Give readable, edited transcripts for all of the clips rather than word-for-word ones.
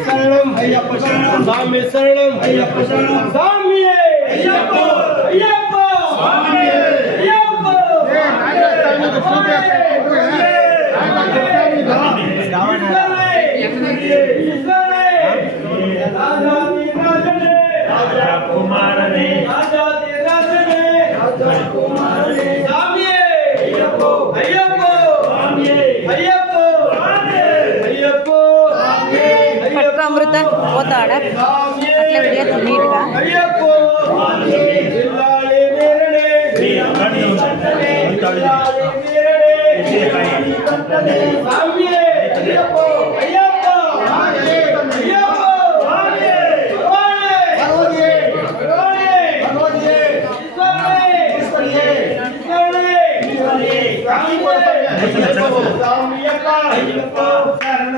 சரணம் ஐயப்ப சரணம் சாமி சரணம் ஐயப்ப சரணம் சாமியே ஐயப்போ ஐயப்போ சாமியே ஐயப்போ ராஜா குமாரனே ராஜாதி ராஜனே ராஜா குமாரனே சாமியே ஐயப்போ ஐயப்போ சாமியே ஐயப்போ ஐயப்போ పట్టామృత పోతాడ అట్లా విడియా నీట్గా అయ్యప్పో జిల్లాలే మేరనే శ్రీరామనే జిల్లాలే మేరనే సామియే అయ్యప్పో అయ్యప్పో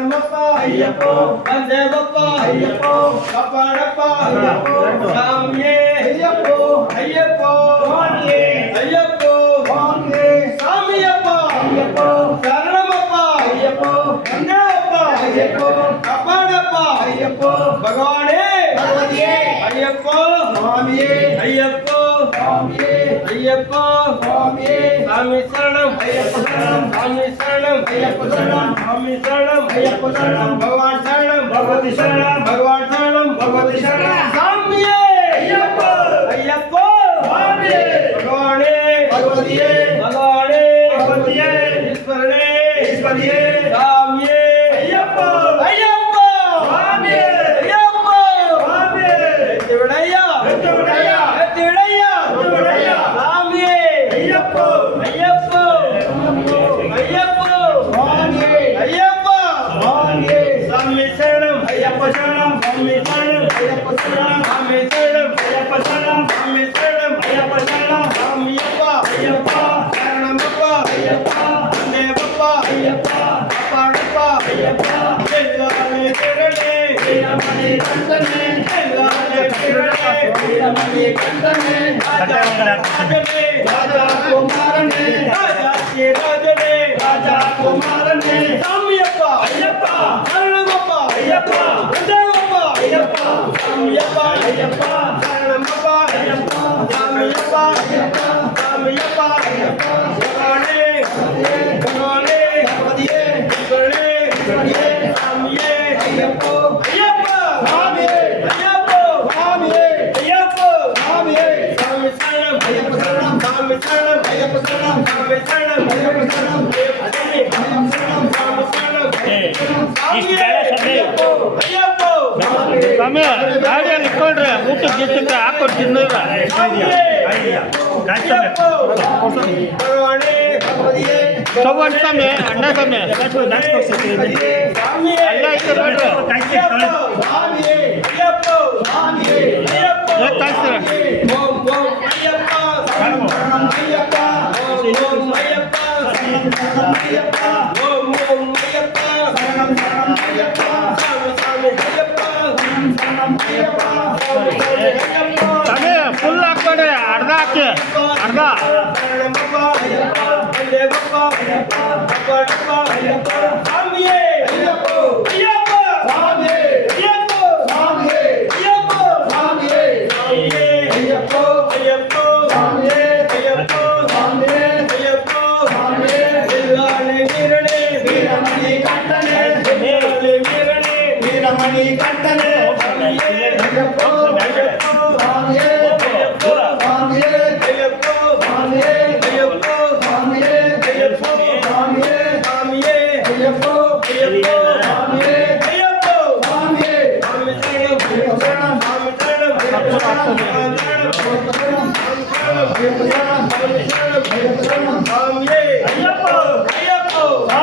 అయ్యప్పో ஐயப்போ வந்தேவப்பா ஐயப்போ கபாடப்பா ஐயப்போ சாமியே ஐயப்போ ஐயப்போ சாமியே ஐயப்போ சாமியே சாமியப்பா ஐயப்போ சரணமப்பா ஐயப்போ வந்தேவப்பா ஐயப்போ கபாடப்பா ஐயப்போ பகவானே பகவதியே ஐயப்போ சாமியே ஐயப்போ சாமியே ஐயப்போ சாமியே சாமி சரணம் ஐயப்ப சரணம் சாமி சரணம் ஐயப்ப சரணம் சாமி சரணம் ஐயப்ப சரணம் भगवान शरणम भगवती शरणम भगवान शरणम भगवती शरणम सामिये अय्यप्पो अय्यप्पो स्वामिये भगवाने भगवतीये भगवाने भगवतीये ईश्वरने ईश्वरिये सामिये अय्यप्पो अय्यप्पो स्वामिये अय्यप्पो स्वामिये तिवड़ैया तिवड़ैया तिवड़ैया तिवड़ैया सामिये अय्यप्पो अय्यप्पो अय्यप्पो स्वामिये अय्यप्पो स्वामिये சாமி சரணம் ஐயப்ப சரணம் சாமி சரணம் ஐயப்ப சரணம் சாமி சரணம் ஐயப்ப சரணம் சாமி சரணம் ஐயப்ப சரணம் சாமியப்பா ஐயப்பா சரணமப்பா ஐயப்பா தேவப்பா ஐயப்பா பாடப்பா ஐயப்பா எல்லாமே திரளே வீரமணி கண்டனே எல்லாமே திரளே வீரமணி கண்டனே ராஜனே ராஜா குமாரனே ராஜாதி ராஜனே ராஜா குமாரனே சாமியப்பா ஐயப்பா ஐயப்பா வந்தேவப்பா ஐயப்பா சாமியப்பா ஐயப்பா சரணமப்பா ஐயப்பா சாமியப்பா ஐயப்பா சாமியப்பா ஐயப்பா பகவானே பகவானே பகவதியே ஈஸ்வரனே ஈஸ்வரியே சாமியே ஐயப்போ ஐயப்பா சாமியே ஐயப்போ சாமியே ஐயப்போ சாமியே சாமி சரணம் ஐயப்ப சரணம் சாமி சரணம் ஐயப்ப சரணம் சாமி சரணம் ஐயப்ப சரணம் ಸ್ವಾಮಿ ಗಾಡಿಯಲ್ಲಿ ಇಟ್ಕೊಂಡ್ರೆ ಊಟ ಗಿಟ್ಟಕ್ಕೆ ಹಾಕೊಂಡು ತಿನ್ನೋದ್ರ ತಗೊಂಡು ಸ್ವಾಮಿ ಅಣ್ಣ ಸ್ವಾಮಿ ಎಲ್ಲ ಐತೆ ನೋಡ್ರಿ ಕಳಿಸ್ತೀರ ಸ್ವಾಮಿ ಫುಲ್ ಹಾಕ್ಬೇಡ್ರಿ ಅರ್ಧ ಹಾಕಿ ಅರ್ಧ வீரமணி கண்டனே ஐயப்போ சாமியே ஐயப்போ சாமியே ஐயப்போ சாமியே ஐயப்போ சாமியே ஐயப்போ சாமியே சாமியே ஐயப்போ ஐயப்போ